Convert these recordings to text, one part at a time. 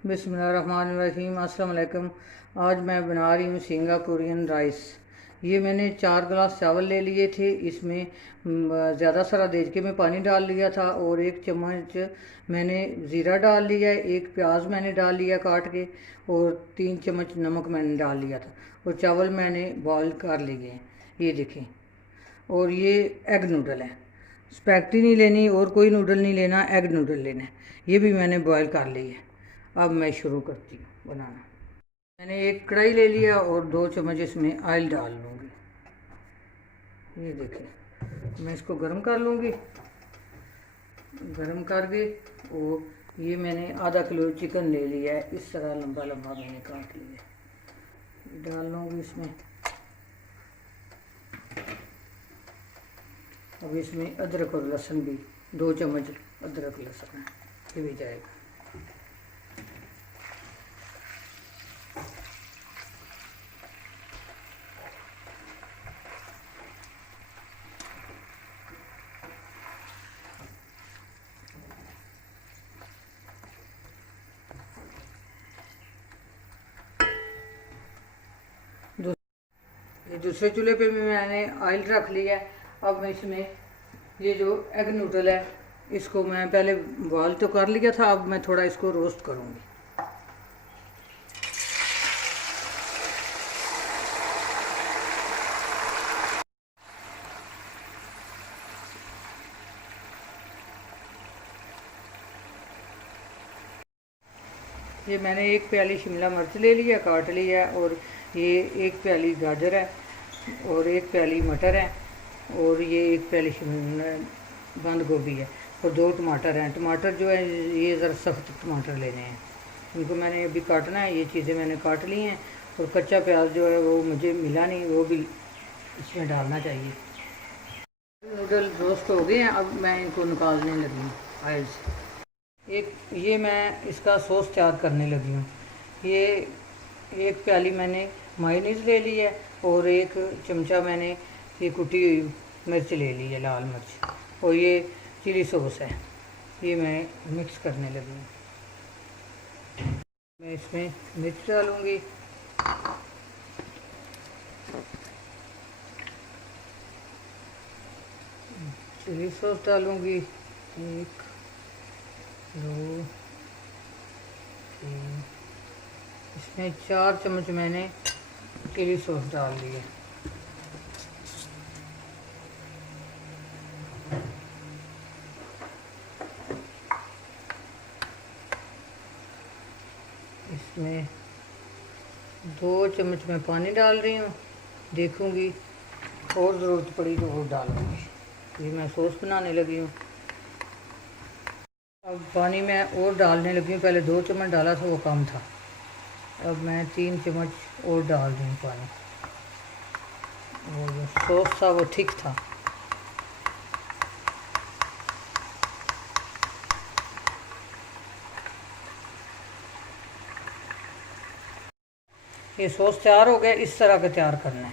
बिस्मिल्लाहिर्रहमानिर्रहीम। अस्सलाम वालेकुम। आज मैं बना रही हूँ सिंगापुरियन राइस। ये मैंने 4 गिलास चावल ले लिए थे। इसमें ज़्यादा सारा देचके में पानी डाल लिया था और 1 चम्मच मैंने ज़ीरा डाल लिया, 1 प्याज मैंने डाल लिया काट के और 3 चम्मच नमक मैंने डाल लिया था और चावल मैंने बॉईल कर लिए हैं, ये देखें। और ये एग नूडल है, स्पैगेटी नहीं लेनी और कोई नूडल नहीं लेना, एग नूडल लेना है। ये भी मैंने बॉईल कर ली है। अब मैं शुरू करती हूँ बनाना। मैंने एक कढ़ाई ले लिया और 2 चम्मच इसमें ऑयल डाल लूँगी। ये देखिए, मैं इसको गर्म कर लूँगी। गर्म करके और ये मैंने आधा किलो चिकन ले लिया है, इस तरह लंबा लंबा मैंने काट लिया। डाल लूँगी इसमें। अब इसमें अदरक और लहसुन भी 2 चम्मच अदरक लहसुन ये भी जाएगा। ये दूसरे चूल्हे पे भी मैंने ऑयल रख लिया है। अब मैं इसमें ये जो एग नूडल है इसको मैं पहले बॉयल तो कर लिया था, अब मैं थोड़ा इसको रोस्ट करूँगी। ये मैंने 1 प्याली शिमला मिर्च ले लिया, काट लिया, और ये 1 प्याली गाजर है और 1 प्याली मटर है और ये 1 प्याली बंद गोभी है और 2 टमाटर हैं। टमाटर जो है ये ज़रा सख्त टमाटर लेने हैं, इनको मैंने अभी काटना है। ये चीज़ें मैंने काट ली हैं और कच्चा प्याज जो है वो मुझे मिला नहीं, वो भी इसमें डालना चाहिए। नूडल रोस्ट हो गए हैं, अब मैं इनको निकालने लगी हूँ ऑयल से। एक ये मैं इसका सॉस तैयार करने लगी हूँ। ये 1 प्याली मैंने मायोनीज़ ले ली है और 1 चमचा मैंने ये कुटी हुई मिर्च ले ली है, लाल मिर्च, और ये चिली सॉस है। ये मैं मिक्स करने लगी हूँ। मैं इसमें मिर्च डालूँगी, चिली सॉस डालूँगी, 1 2 3, इसमें 4 चम्मच मैंने चिली सॉस डाल दी है। इसमें 2 चम्मच मैं पानी डाल रही हूँ, देखूँगी और ज़रूरत पड़ी तो और डालूँगी। ये मैं सॉस बनाने लगी हूँ। अब पानी मैं और डालने लगी हूँ, पहले 2 चम्मच डाला था वो कम था, अब मैं 3 चम्मच और डाल दूँ पानी। वो जो सॉस था वो ठीक था। ये सॉस तैयार हो गया, इस तरह का तैयार करना है।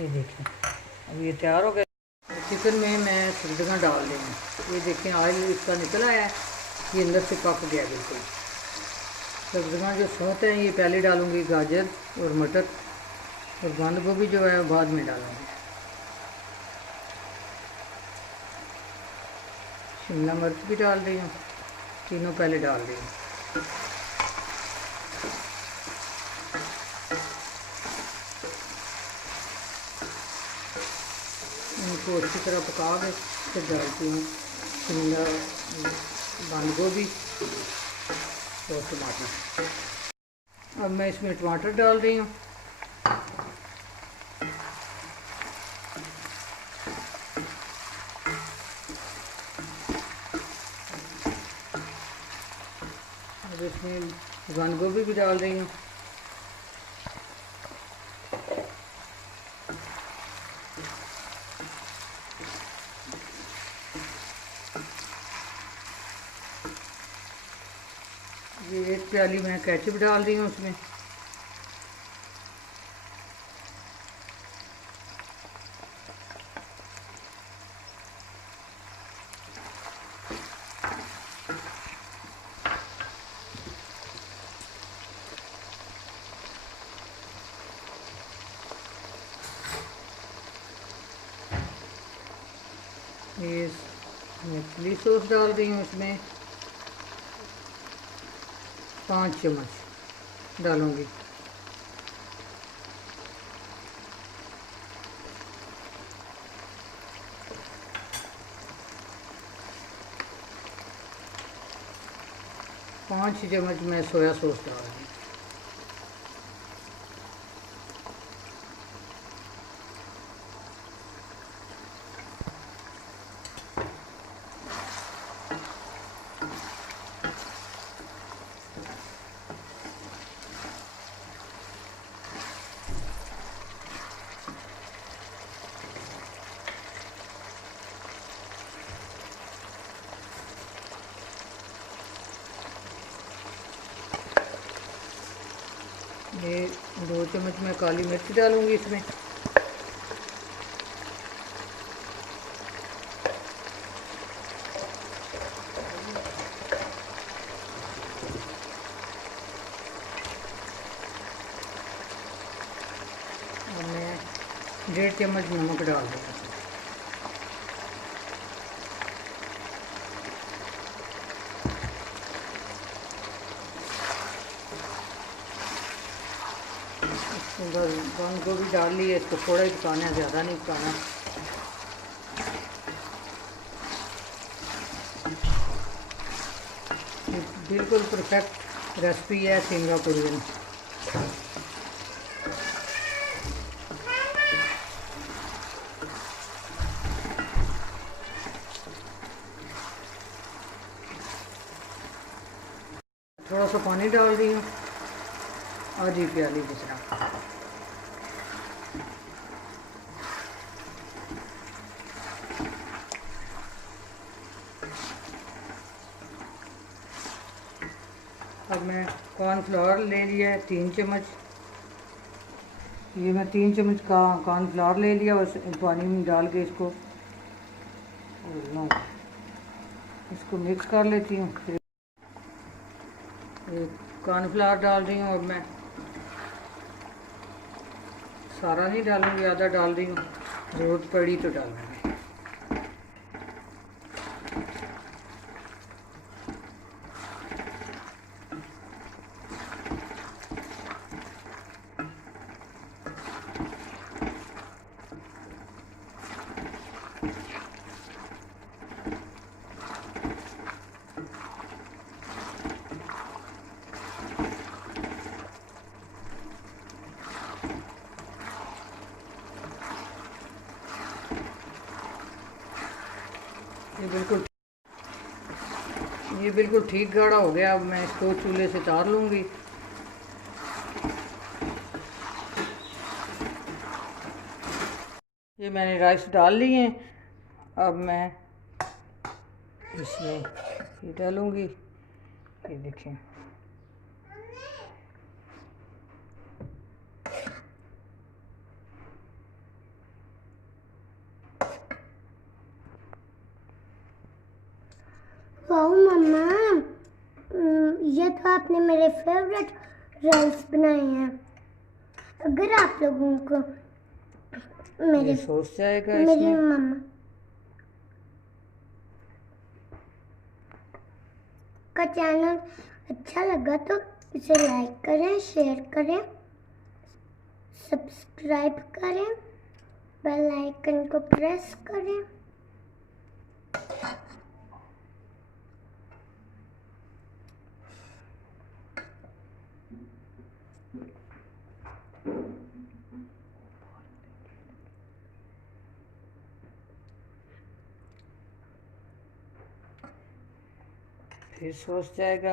ये देखिए, अब ये तैयार हो गया। चिकन में मैं सब्जियाँ डाल रही हूँ। ये देखें, ऑयल इसका निकल आया है, ये अंदर से पक गया बिल्कुल। सब्जियाँ जो सौंत हैं ये पहले डालूँगी, गाजर और मटर, और बंद गोभी जो है बाद में डालूँगी। शिमला मिर्च भी डाल रही हूँ, तीनों पहले डाल रही हूँ। इनको अच्छी तरह पका के फिर डालती हूँ शिमला, बंद गोभी और टमाटर। अब मैं इसमें टमाटर डाल रही हूँ। अब इसमें बंद गोभी भी डाल रही हूँ। ये 1 प्याली मैं केचप डाल रही हूँ उसमें। ये मैं चिली सॉस डाल रही हूँ, इसमें 5 चम्मच डालूँगी। पाँच चम्मच मैं सोया सॉस डाल रही हूँ। ये 2 चम्मच मैं काली मिर्च डालूँगी इसमें। और मैं 1.5 चम्मच नमक डाल दूँगी। बंद गोभी डाल ली है, इसको थोड़ा ही पकाना है, ज़्यादा नहीं पकाना। बिल्कुल परफेक्ट रेसिपी है सिंगापुरियन। थोड़ा सा पानी डाल रही हूँ, आधी प्याली जिस तरह। अब मैं कॉर्नफ्लावर ले लिया है 3 चम्मच। ये मैं 3 चम्मच का कॉर्नफ्लावर ले लिया और पानी में डाल के इसको मिक्स कर लेती हूँ। फिर कॉर्नफ्लावर डाल रही हूँ और मैं सारा नहीं डालूँगी, आधा डाल रही हूँ, ज़रूरत पड़ी तो डालूँगी। ये बिल्कुल ठीक गाढ़ा हो गया। अब मैं इसको चूल्हे से उतार लूँगी। ये मैंने राइस डाल लिए हैं। अब मैं इसमें ये डालूँगी, ये देखें। वाह मम्मा, ये तो आपने मेरे फेवरेट राइस बनाए हैं। अगर आप लोगों को मेरी मम्मा का चैनल अच्छा लगा तो इसे लाइक करें, शेयर करें, सब्सक्राइब करें, बेल आइकन को प्रेस करें। फिर सोच जाएगा।